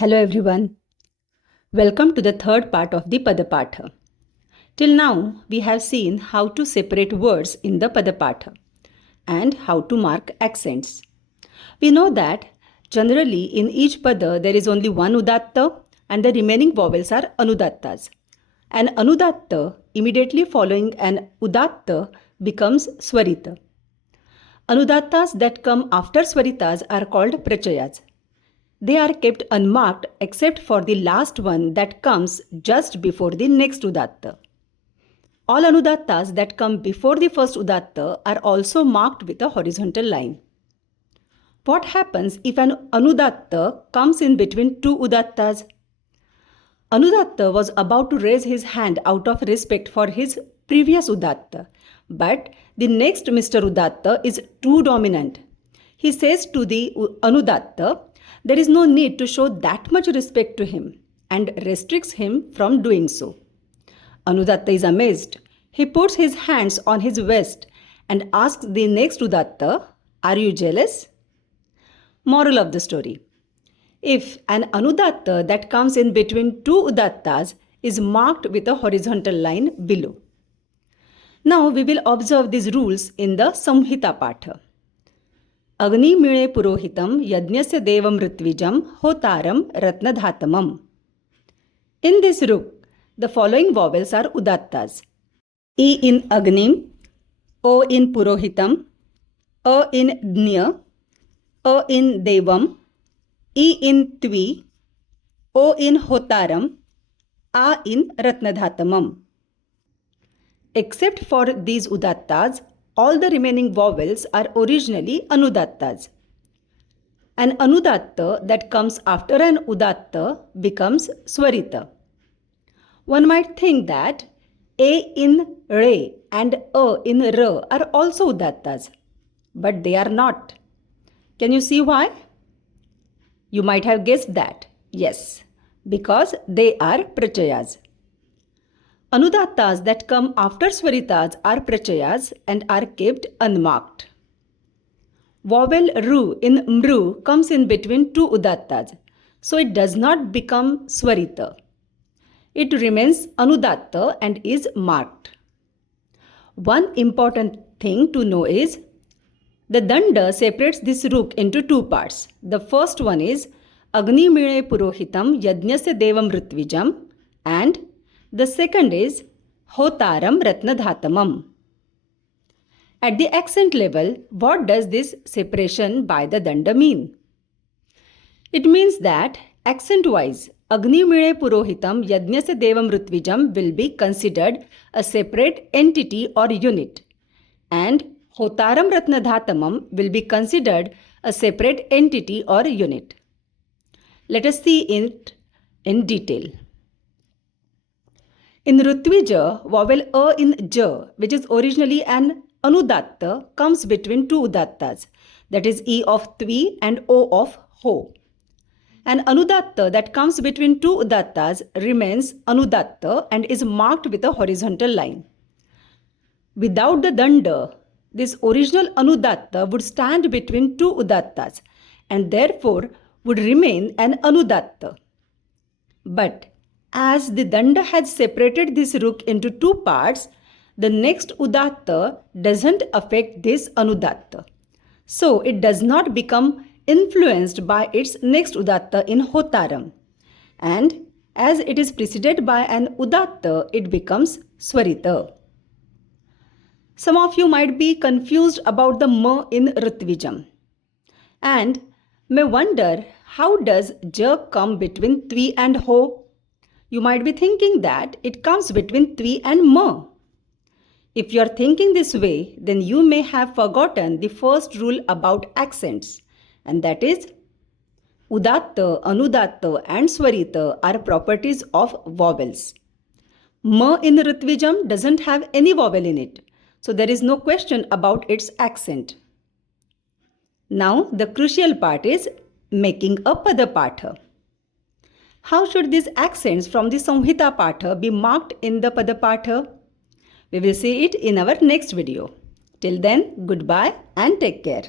Hello everyone. Welcome to the third part of the Padapatha. Till now, we have seen how to separate words in the Padapatha and how to mark accents. We know that generally in each pada there is only one udatta and the remaining vowels are anudattas. An anudatta immediately following an udatta becomes swarita. Anudattas that come after swaritas are called prachayas. They are kept unmarked except for the last one that comes just before the next udatta. All anudattas that come before the first udatta are also marked with a horizontal line. What happens if an anudatta comes in between two udattas? Anudatta was about to raise his hand out of respect for his previous udatta, but the next Mr. Udatta is too dominant. He says to the anudatta, there is no need to show that much respect to him and restricts him from doing so. Anudatta is amazed. He puts his hands on his waist and asks the next udatta, "Are you jealous?" Moral of the story. If an anudatta that comes in between two udattas is marked with a horizontal line below. Now we will observe these rules in the Samhita Patha. Agni mile purohitam yajnasya devam ritwijam hotaram ratnadhatamam. In this ruk, the following vowels are udattas. E in agnim, O in purohitam, A in dnya, A in devam, E in tvi, O in hotaram, A in ratnadhatamam. Except for these udattas, all the remaining vowels are originally anudattas. An anudatta that comes after an udatta becomes swarita. One might think that A in re and A in r are also udattas, but they are not. Can you see why? You might have guessed that. Yes, because they are prachayas. Anudattas that come after swaritas are prachayas and are kept unmarked. Vowel ru in mru comes in between two udattas, so it does not become swarita. It remains anudatta and is marked. One important thing to know is the danda separates this ruk into two parts. The first one is Agni mile purohitam yajnasya devam ritwijam and the second is hotaram ratnadhatamam. At the accent level, what does this separation by the danda mean? It means that accent-wise, Agni mile purohitam yajnasya devam ritwijam will be considered a separate entity or unit, and hotaram ratnadhatamam will be considered a separate entity or unit. Let us see it in detail. In Rutvija, vowel A in ja, which is originally an anudatta, comes between two udattas, that is E of tvi and O of ho. An anudatta that comes between two udattas remains anudatta and is marked with a horizontal line. Without the danda, this original anudatta would stand between two udattas and therefore would remain an anudatta. But as the danda has separated this ruk into two parts, the next udatta doesn't affect this anudatta. So it does not become influenced by its next udatta in hotaram. And as it is preceded by an udatta, it becomes swarita. Some of you might be confused about the ma in ritwijam and may wonder, how does ja come between tvi and ho? You might be thinking that it comes between tvi and ma. If you are thinking this way, then you may have forgotten the first rule about accents, and that is udatta, anudatta and swarita are properties of vowels. Ma in ritwijam doesn't have any vowel in it, so there is no question about its accent. Now the crucial part is making a Padapatha. How should these accents from the Samhita Patha be marked in the Padapatha? We will see it in our next video. Till then, goodbye and take care.